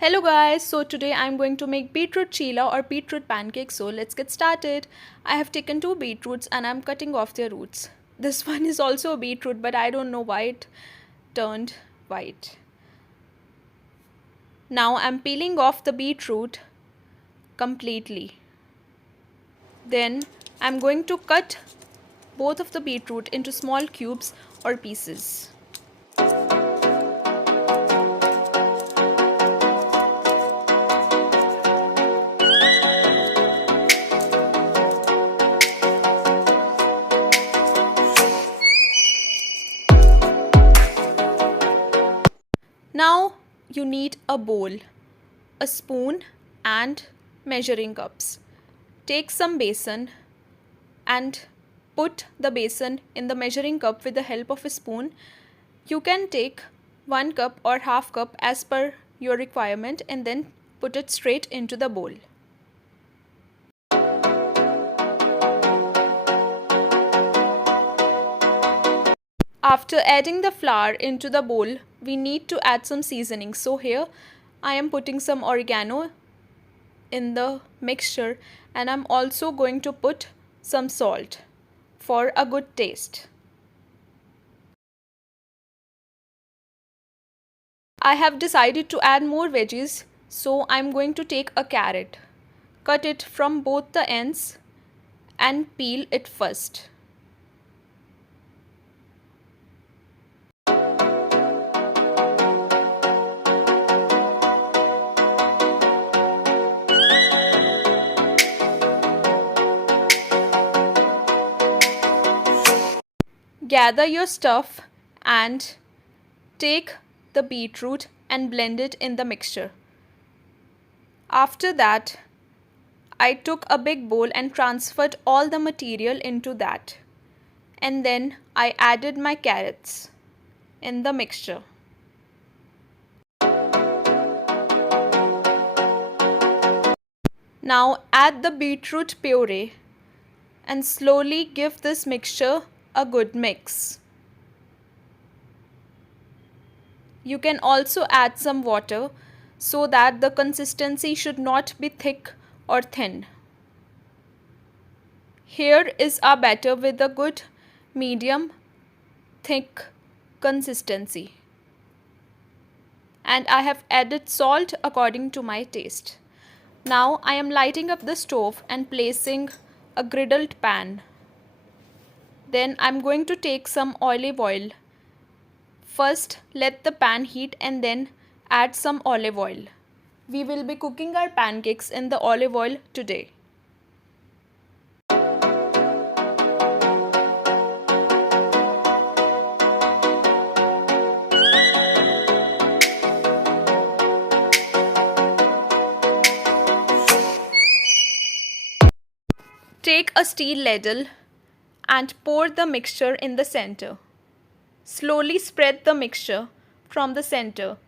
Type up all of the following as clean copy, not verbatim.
Hello guys, so today I'm going to make beetroot chilla or beetroot pancakes. So let's get started. I have taken two beetroots and I'm cutting off their roots. This one is also a beetroot, but I don't know why it turned white. Now I'm peeling off the beetroot completely. Then I'm going to cut both of the beetroot into small cubes or pieces. Now you need a bowl, a spoon and measuring cups. Take some besan and put the besan in the measuring cup with the help of a spoon. You can take 1 cup or half cup as per your requirement and then put it straight into the bowl. After adding the flour into the bowl, we need to add some seasoning. So here I am putting some oregano in the mixture and I'm also going to put some salt for a good taste. I have decided to add more veggies, so I'm going to take a carrot, cut it from both the ends and peel it first. Gather your stuff and take the beetroot and blend it in the mixture. After that, I took a big bowl and transferred all the material into that. And then I added my carrots in the mixture. Now add the beetroot puree and slowly give this mixture a good mix. You can also add some water so that the consistency should not be thick or thin. Here is our batter with a good medium thick consistency. And I have added salt according to my taste. Now I am lighting up the stove and placing a griddled pan. Then I'm going to take some olive oil. First, let the pan heat and then add some olive oil. We will be cooking our pancakes in the olive oil today. Take a steel ladle and pour the mixture in the center. Slowly spread the mixture from the center.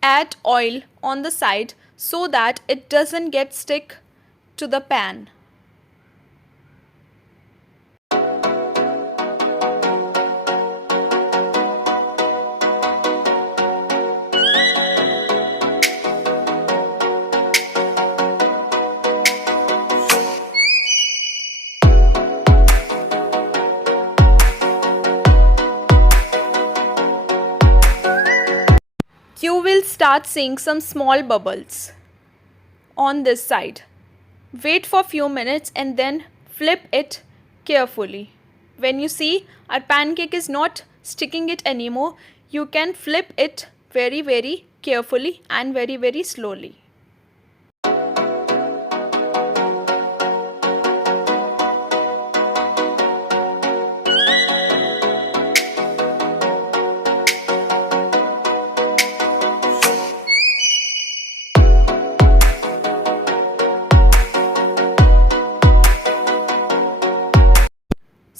Add oil on the side so that it doesn't get stick to the pan. You will start seeing some small bubbles on this side. Wait for few minutes and then flip it carefully. When you see our pancake is not sticking it anymore, you can flip it very carefully and very slowly.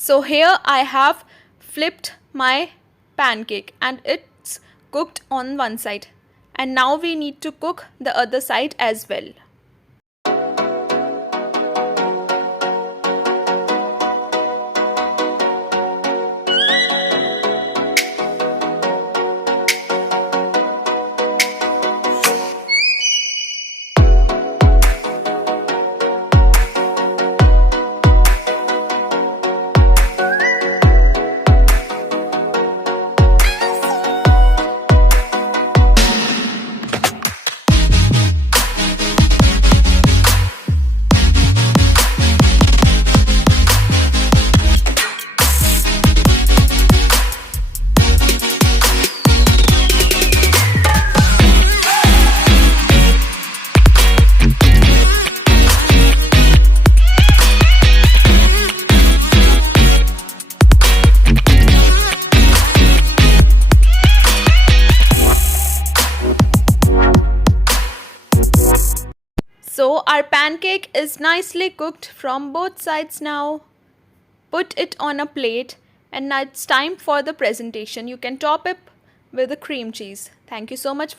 So here I have flipped my pancake and it's cooked on one side, and now we need to cook the other side as well. So our pancake is nicely cooked from both sides now. Put it on a plate, and now it's time for the presentation. You can top it with the cream cheese. Thank you so much for